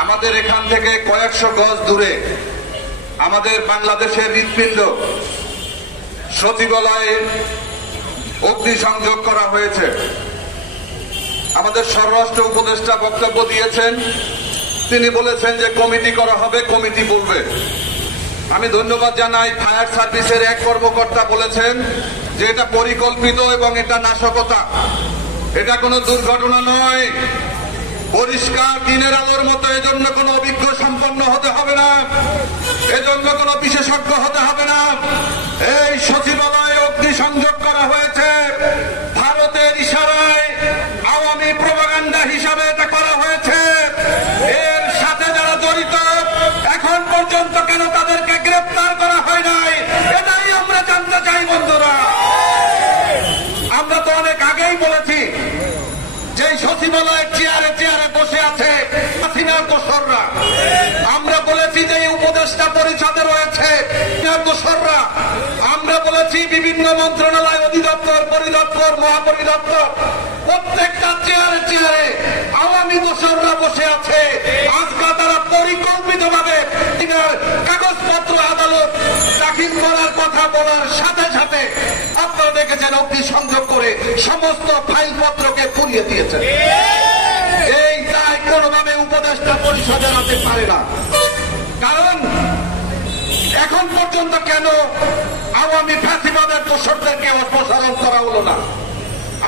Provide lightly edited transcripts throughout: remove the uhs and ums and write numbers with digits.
আমাদের এখান থেকে কয়েকশো গজ দূরে আমাদের বাংলাদেশের হৃৎপিণ্ড সচিবালয়ে অগ্নিসংযোগ করা হয়েছে। আমাদের স্বরাষ্ট্র উপদেষ্টা বক্তব্য দিয়েছেন, তিনি বলেছেন যে কমিটি করা হবে, কমিটি বলবে। আমি ধন্যবাদ জানাই, ফায়ার সার্ভিসের এক কর্মকর্তা বলেছেন যে এটা পরিকল্পিত এবং এটা নাশকতা, এটা কোনো দুর্ঘটনা নয়, পরিষ্কার দিনের আলোর মতো। এজন্য কোনো অভিজ্ঞ সম্পন্ন হতে হবে না, এজন্য কোনো বিশেষজ্ঞ হতে হবে না। এই সচিবালয়ে অগ্নিসংযোগ করা হয়েছে ভারতের ইশারায়, আওয়ামী প্রোপাগান্ডা হিসাবে এটা করা হয়েছে। এর সাথে যারা জড়িত এখন পর্যন্ত কেন তাদেরকে গ্রেফতার করা হয় নাই, এটাই আমরা জানতে চাই। বন্ধুরা, আমরা তো অনেক আগেই বলেছি যে সচিবালয়ের চেয়ারে চেয়ারে বসে আছে হাসিনার দোসররা। আমরা বলেছি যে উপদেষ্টা পরিষদে রয়েছে দোসররা। আমরা বলেছি বিভিন্ন মন্ত্রণালয়, অধিদপ্তর, পরিদপ্তর, মহাপরিদপ্তর, প্রত্যেকটা চেয়ারে চেয়ারে আওয়ামী দোসররা বসে আছে। আজকে তারা পরিকল্পিতভাবে কাগজপত্র আদালত দাখিল করার কথা বলার সাথে সাথে আপনারা দেখেছেন অগ্নিসংযোগ করে সমস্ত ফাইলপত্রকে পুড়িয়ে দিয়েছে। এই দায় কোনোভাবে উপদেষ্টা পরিষদে আনতে পারে না। কারণ এখন পর্যন্ত কেন আওয়ামী ফ্যাসিবাদের দোসরদেরকে অপসারণ করা হলো না?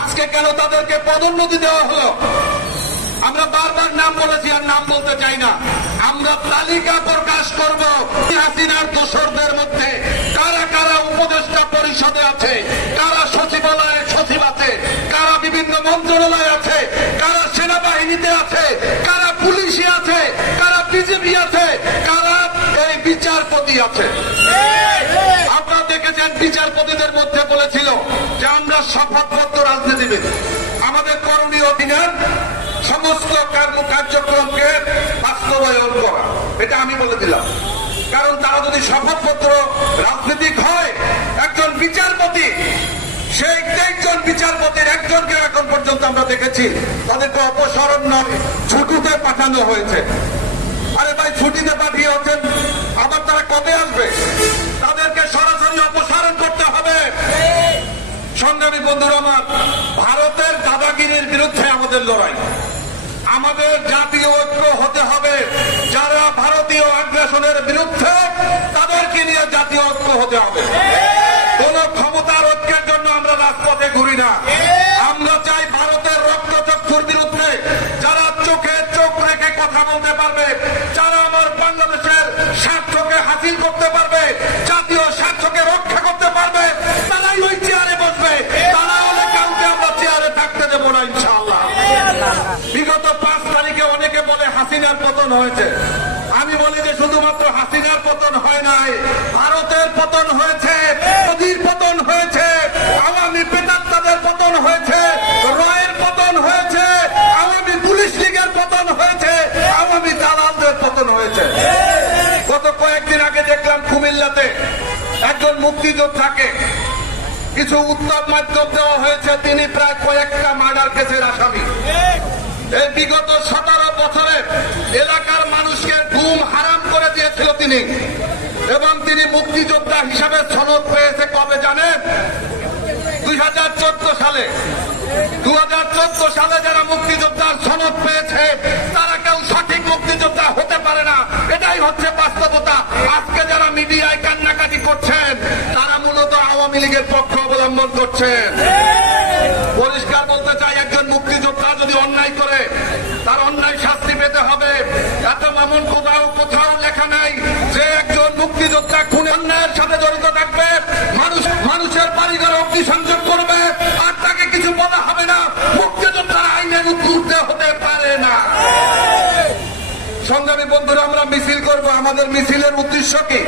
আজকে কেন তাদেরকে পদোন্নতি দেওয়া হলো? আমরা বারবার নাম বলেছি, আর নাম বলতে চাই না। আমরা তালিকা প্রকাশ করব হাসিনার দোসরদের মধ্যে কারা কারা উপদেষ্টা পরিষদে আছে, কারা সচিবালয়ে সচিব আছে, কারা বিভিন্ন মন্ত্রণালয় আছে, কারা সেনাবাহিনীতে আছে, কারা পুলিশে আছে, কারা বিজেপি আছে, কারা এই বিচারপতি আছে। আপনারা দেখেছেন বিচারপতিদের মধ্যে বলেছিল যে আমরা শপথবদ্ধ রাজনীতিবিদ, আমাদের করণীয় দিনের সমস্ত কার্যক্রমকে বাস্তবায়ন করা। এটা আমি বলে দিলাম। কারণ তারা যদি শপথপত্র রাজনীতিক হয়, একজন বিচারপতি, সেই 23 জন বিচারপতির একজনকে এখন পর্যন্ত আমরা দেখেছি তাদেরকে অপসারণ নয়, ছুটিতে পাঠানো হয়েছে। আরে ভাই, ছুটিতে পাঠিয়ে হচ্ছেন, আবার তারা কবে আসবে? তাদেরকে সরাসরি অপসারণ করতে হবে। সংগ্রামী বন্ধুরা আমার, ভারতের দাদাগিরির বিরুদ্ধে আমাদের লড়াই। আমাদের জাতীয় ঐক্য হতে হবে। যারা ভারতীয় আগ্রাসনের বিরুদ্ধে, তাদেরকে নিয়ে জাতীয় ঐক্য হতে হবে। কোন ক্ষমতার ঐক্যের জন্য আমরা রাজপথে ঘুরি না। আমরা চাই ভারতের রক্তচক্ষুর বিরুদ্ধে যারা চোখে চোখ রেখে কথা বলতে পারবে, যারা আমার বাংলাদেশের স্বার্থকে হাসিল করতে পারবে, জাতীয় স্বার্থকে রক্ষা করতে পারবে, তারাই ওই চেয়ারে বসবে। তারা হলে কাউকে আমরা চেয়ারে থাকতে দেবো না, ইনশাআল্লাহ। বিগত 5 তারিখে অনেকে বলে হাসিনার পতন হয়েছে। আমি বলি যে শুধুমাত্র হাসিনার পতন হয় নাই, ভারতের পতন হয়েছে, মোদির পতন হয়েছে, আওয়ামী প্রেতাত্মাদের পতন হয়েছে, রয়ের পতন হয়েছে, আওয়ামী পুলিশ লীগের পতন হয়েছে, আওয়ামী দালালদের পতন হয়েছে। গত কয়েকদিন আগে দেখলাম কুমিল্লাতে একজন মুক্তিযোদ্ধাকে কিছু উত্তম মাধ্যম দেওয়া হয়েছে। তিনি প্রায় কয়েকটা মার্ডার কেসের আসামি। এই বিগত 17 বছরে এলাকার মানুষকে ঘুম হারাম করে দিয়েছিল তিনি, এবং তিনি মুক্তিযোদ্ধা হিসাবে সনদ পেয়েছে কবে জানেন? 2014 সালে। 2014 সালে যারা মুক্তিযোদ্ধার সনদ পেয়েছে তারা কেউ সঠিক মুক্তিযোদ্ধা হতে পারে না। এটাই হচ্ছে বাস্তবতা। আজকে যারা মিডিয়ায় কান্নাকাটি করছেন তারা মূলত আওয়ামী লীগের পক্ষ অবলম্বন করছেন। পরিষ্কার বলতে চাই, একজন মুক্তিযোদ্ধা যদি অন্যায় করে তার অন্যায় শাস্তি পেতে হবে। এত এমন কোথাও লেখা নাই যে একজন মুক্তিযোদ্ধা খুনে অন্যায়ের সাথে জড়িত থাকবে, মানুষের বাড়িঘরে অগ্নিসংযোগ করবে, আর তাকে কিছু বলা হবে না। মুক্তিযোদ্ধার আইনের ঊর্ধ্বে হতে পারে না। সংগ্রামী বন্ধুরা, আমরা মিছিল করব। আমাদের মিছিলের উদ্দেশ্য কি?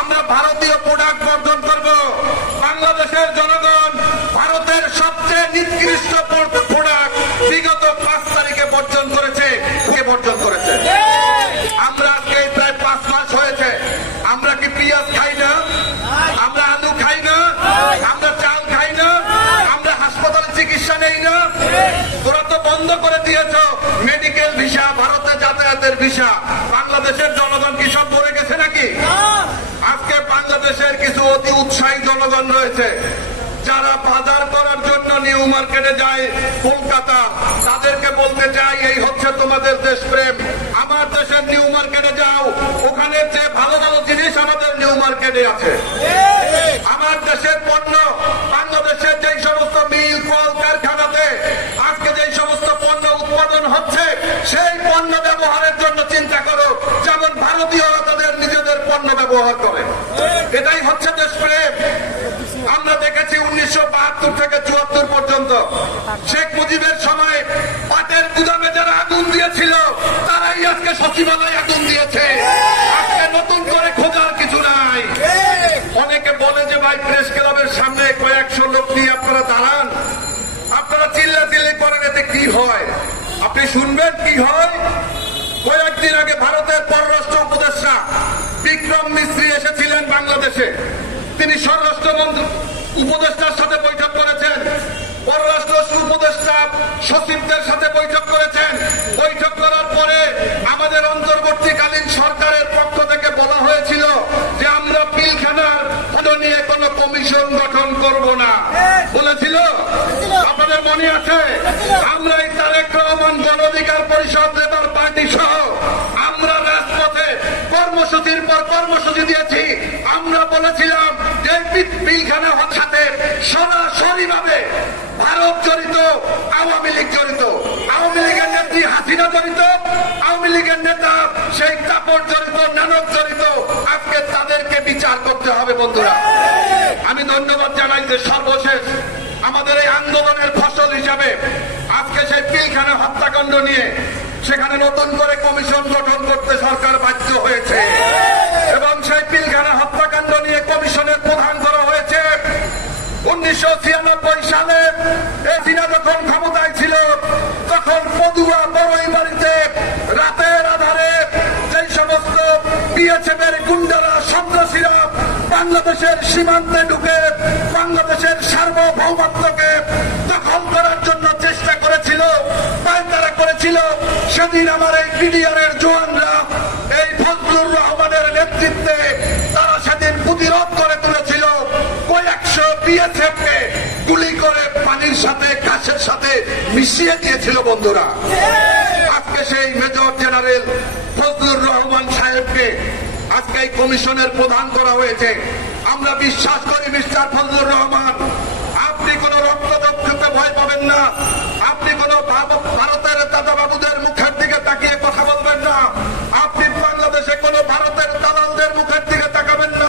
আমরা ভারতীয় প্রোডাক্ট বর্জন করব। বাংলাদেশের জনগণ ভারতের সবচেয়ে নিকৃষ্ট প্রোডাক্ট বিগত 5 তারিখে বর্জন করেছে। আমরা আজকে প্রায় 5 মাস হয়েছে। আমরা কি পেঁয়াজ খাই না? আমরা আলু খাই না? আমরা চাল খাই না? আমরা হাসপাতালে চিকিৎসা নেই না? তোরা তো বন্ধ করে দিয়েছ মেডিকেল ভিসা, ভারতে যাতায়াতের ভিসা। বাংলাদেশের জনগণ কি সব মরে গেছে নাকি? আজকে বাংলাদেশের কিছু অতি উৎসাহী জনগণ রয়েছে যারা বাজার করার জন্য নিউ মার্কেটে যায় কলকাতা। তাদেরকে বলতে চাই, এই হচ্ছে তোমাদের দেশপ্রেম। আমার দেশের নিউ মার্কেটে যাও, ওখানে যে ভালো ভালো জিনিস আমাদের নিউ মার্কেটে আছে। আমার দেশের পণ্য, বাংলাদেশের যেই সমস্ত মিল কল কারখানাতে আজকে যেই সমস্ত পণ্য উৎপাদন হচ্ছে, সেই পণ্য ব্যবহারের জন্য চিন্তা করো, যেমন ভারতীয়রা তাদের নিজেদের পণ্য ব্যবহার করে। এটাই হচ্ছে দেশপ্রেম। আমরা দেখেছি 1972 থেকে 74 পর্যন্ত শেখ মুজিবের সময় পাটের গুদামে যারা আগুন দিয়েছিল তারাই আজকে সচিবালয়ে আগুন দিয়েছে। আজকে নতুন করে খোঁজার কিছু নাই। অনেকে বলে যে ভাই প্রেস ক্লাবের সামনে কয়েকশো লোক নিয়ে আপনারা দাঁড়ান, আপনারা চিল্লাচিল্লি করেন, এতে কি হয়? আপনি শুনবেন কি হয়। কয়েকদিন আগে ভারতের পররাষ্ট্র উপদেষ্টা বিক্রম মিস্ত্রি এসেছিলেন বাংলাদেশে। তিনি স্বরাষ্ট্র উপদেষ্টার সাথে বৈঠক করেছেন, পররাষ্ট্র উপদেষ্টা সচিবদের সাথে বৈঠক করেছেন। বৈঠক করার পরে আমাদের অন্তর্বর্তীকালীন সরকারের পক্ষ থেকে বলা হয়েছিল যে আমরা পিলখানার নিয়ে কোন কমিশন গঠন করব না। বলেছিল, আপনাদের মনে আছে? আমরা এই তারেক রহমান গণ অধিকার পরিষদ লেবার পার্টি সহ আমরা রাজপথে কর্মসূচির পর কর্মসূচি দিয়েছি। আমরা বলেছিলাম যে পিলখানা সাথে সরাসরি ভাবে ভারত জড়িত, আওয়ামী লীগ জড়িত, আওয়ামী লীগের নেত্রী হাসিনা জড়িত, আওয়ামী লীগের নেতা সেই কাপড় জড়িত, নানক জড়িত। আজকে তাদেরকে বিচার করতে হবে। বন্ধুরা, আমি ধন্যবাদ জানাই যে সর্বশেষ আমাদের এই আন্দোলনের ফসল হিসাবে আজকে সেই পিলখানা হত্যাকাণ্ড নিয়ে সেখানে নতুন করে কমিশন গঠন করতে সরকার বাধ্য হয়েছে এবং সেই পিলখানা হত্যাকাণ্ড নিয়ে কমিশনের প্রধান করা হয়েছে। 1996 সালে হাসিনা যখন ক্ষমতায় ছিল তখন পদুয়া বড়ই বাড়িতে রাতের আধারে যেই সমস্ত বিএসএফের গুন্ডারা, সন্ত্রাসীরা বাংলাদেশের সীমান্তে ঢুকে বাংলাদেশের সার্বভৌমত্বকে দখল করার জন্য চেষ্টা করেছিল, পায়তারা করেছিল, সেদিন আমার এই বিডিআরের জওয়ানরা এই ফজলুর রহমানের নেতৃত্বে তারা সেদিন প্রতিরোধ করে তুলেছিল। কয়েকশো বিএসএফকে গুলি করে পানির সাথে গাছের সাথে মিশিয়ে দিয়েছিল। বন্ধুরা, আজকে সেই মেজর জেনারেল ফজলুর রহমান সাহেবকে আজকে এই কমিশনের প্রধান করা হয়েছে। আমরা বিশ্বাস করি মিস্টার ফজলুর রহমান, আপনি কোন রক্তচক্ষুতে ভয় পাবেন না, আপনি কোন ভারতের দাদা বাবুদের মুখের দিকে তাকিয়ে কথা বলবেন না।